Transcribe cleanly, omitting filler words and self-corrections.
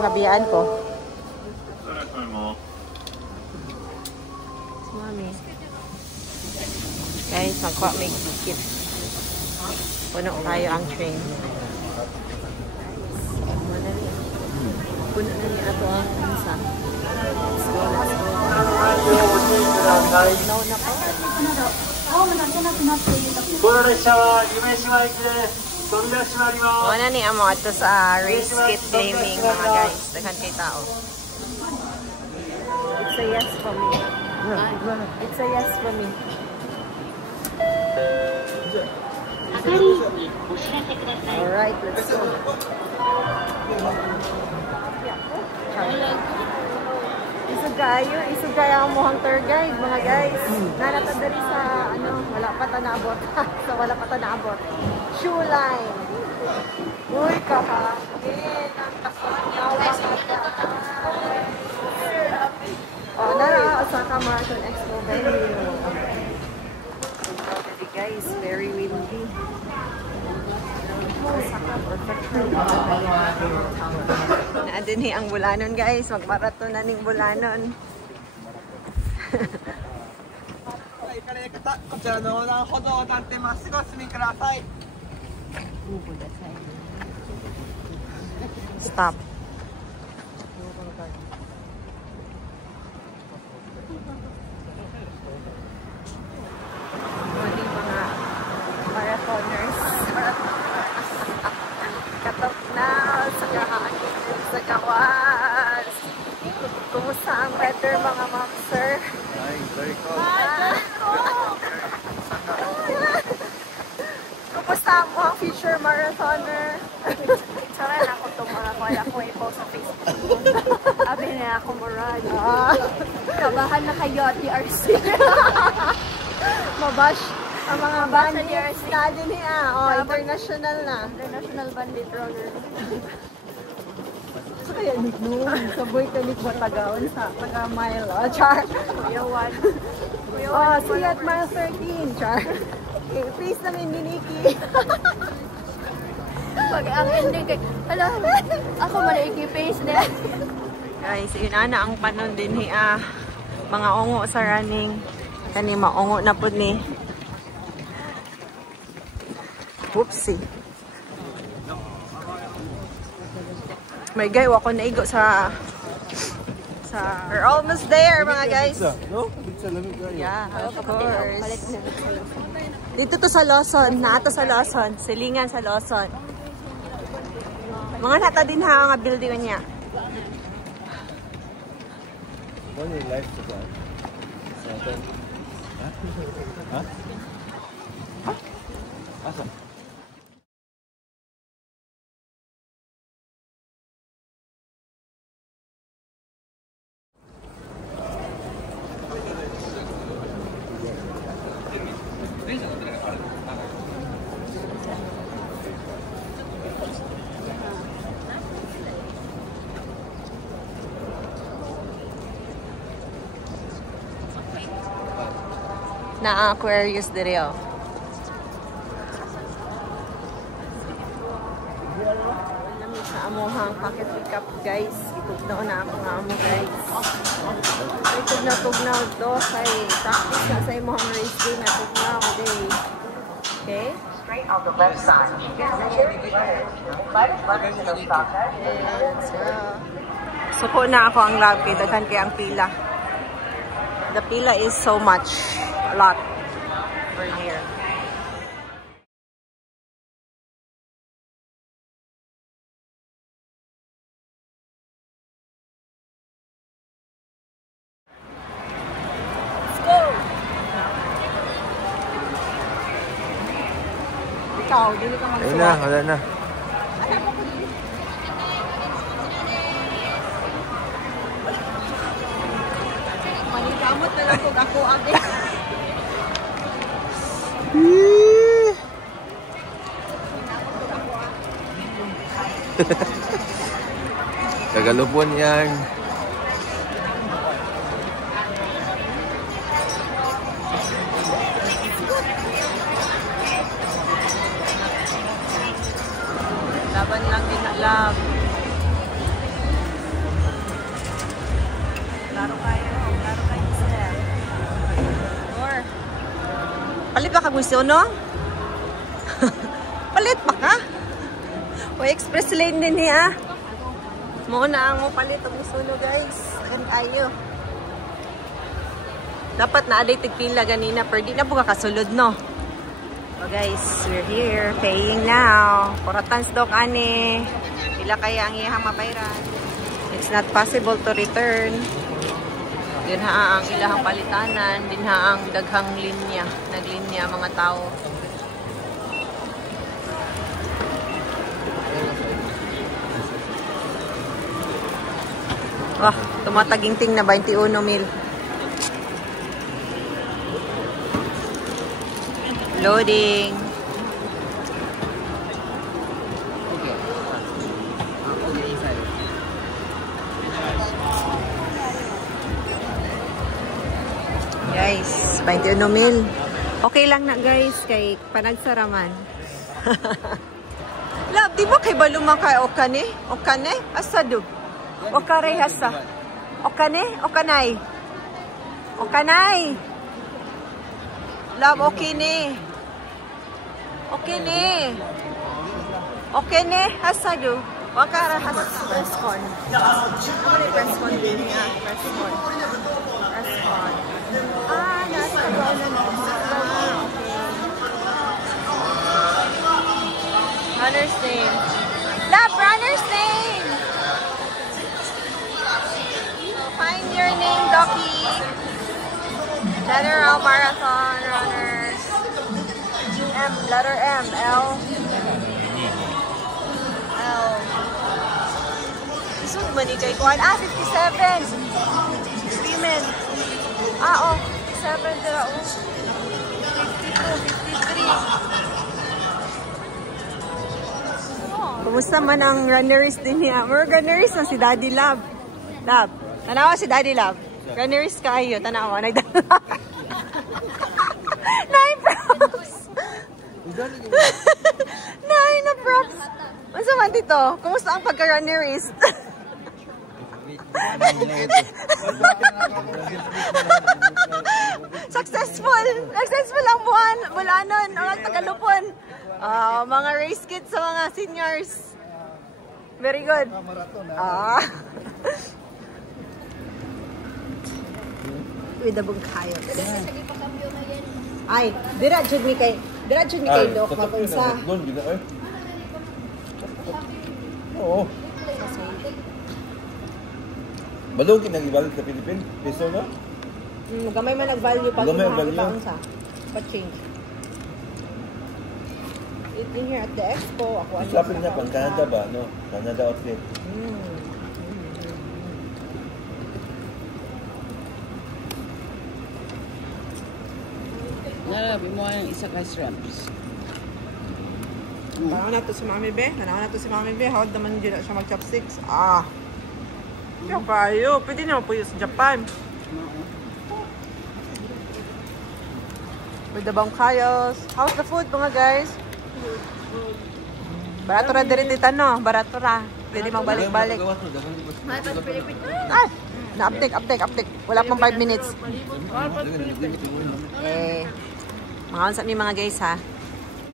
mabiyaan ko. Mami. Guys, magkuha may ticket. Puno tayo ang train. Puno na niya ito ang isa. Let's go, let's go. No na po. Wala ni amo ito sa race kit claiming mga guys. Daghan kay tao. It's a yes for me. It's a yes for me. Alright, let's go. Isugay ang muhang tour guide, mga guys. Nanata dari sa, wala pa tanabot. So, wala pa tanabot. Shoe line. Uy, kahapin. Ang kasanyaw. Oh, nara, Osaka Marathon Expo venue. Guys, very windy. Naadin ang bulanon guys, magmaraton na ning bulanon. Stop. Katap na sa gawas. Kumusta ang weather mga ma'am, sir? Ay, very cold. Kumusta ang mga future marathoner? Tsara na ako itong mga wala ko i-post sa Facebook. Sabi na ako murad. Kabahan na kayo at DRC. Mabash ang mga bandits na din niya. Oh, international na. International bandit roller. So kaya Nick saboy ka Nick Batagawan sa taga-mile. Oh, char. Kuya Juan. Oh, see you at mile 13, char. Okay, please namin ni Nikki. Pag ang ending kay, hala, ako manaiki-face na. Guys, yun na ang panon din niya. Mga ungo sa running. Kani maungo na po ni. Whoopsie. May guy, wako naigo sa we're almost there mga guys. No? Yeah, of course. Dito to sa Lawson. Naato sa Lawson. Silingan sa Lawson. Mga nata din ha nga building niya. Ano yung life to that? Ha? Ha? Asa? Na Aquarius dire oh. Nami sa amohang packet pickup guys. Itugnaw na ako nga amo guys. Itugnaw to kay practice na sa imong race day na tugnaw day. Okay? Straight on the left side. Suko na ako ang lab kay daghan kay ang pila. The pila is so much. A lot over here. Let's go! Ikaw, dili ka magsuwat. Ayun na, wala na. Manikamot na lang kung ako ate. Kagalupon yan. Laban lang din na love. Klaro kayo. Klaro kayo sila. Or, palit ba ka gusto, no? Palit ba ka? O, express lane din niya. Muna ang mo palit ang gusto, no, guys. Ayan kayo. Dapat na-aday tigpila ganina, pero di na po kakasulod, no? So, guys, we're here. Paying now. Kuratans dok, ane. Pila kaya ang iyang mabayran. It's not possible to return. Din ha ang ilahang palitanan, din ha ang daghang linya, naglinya mga tao. Wah, tumataginting na 21 mil. Loading. Guys, 21 mil. Okay lang na guys, kay panagsaraman. Love, di ba kay balumang kay Okane? Okane? Asado? Okare hasa? Okane? Okanay? Okanay? Love, okay ni. Okay ni. Okay ni, asado? Wakara hasa? Press con. Ano ni press con din niya? Press con. Press con. Ah, nasa doon na. Runner's name. Love, runner's name! Find your name, Doki. General Marathon Runners. M, letter M, L. L. Isog ba ni kay Kuan? Ah, 57. Women. Ah, oh. 57 dira, oh. 52, 53. Kumusta man ang runners din niya? More runners na si Daddy Love. Love. Tanawa si Daddy Love. Runners kayo. Tanawa. Nine props. Nine na props. Masa man dito? Kumusta ang pagka-runners? Successful. Successful ang bulanon. Ang tagalupon. Mga race kits sa mga seniors. Very good. With the bungkayo. Ay, dira jud mi kay Dok mag-unsa. Oo. Balong kinag-ibalik sa Philippines? Peso na? Gamay man nag-value pag unsa. Pa-change. In here at the expo, ako Shopping niya pang Canada ba? No? Canada outfit. Narabi mo yung isa kay shrimps. Tanaw na to si Mami Be. Tanaw na to si Mami Be. Hawad naman dyan siya mag-chopsticks. Ah. Kaya kayo. Pwede naman po yun sa Japan. With the bangkayos. How's the food mga guys? Barato ra diri dito no? Barato ra. Pwede magbalik-balik. Ah! Na-update. Wala pang 5 minutes. Eh, mga unsa ni mga guys ha.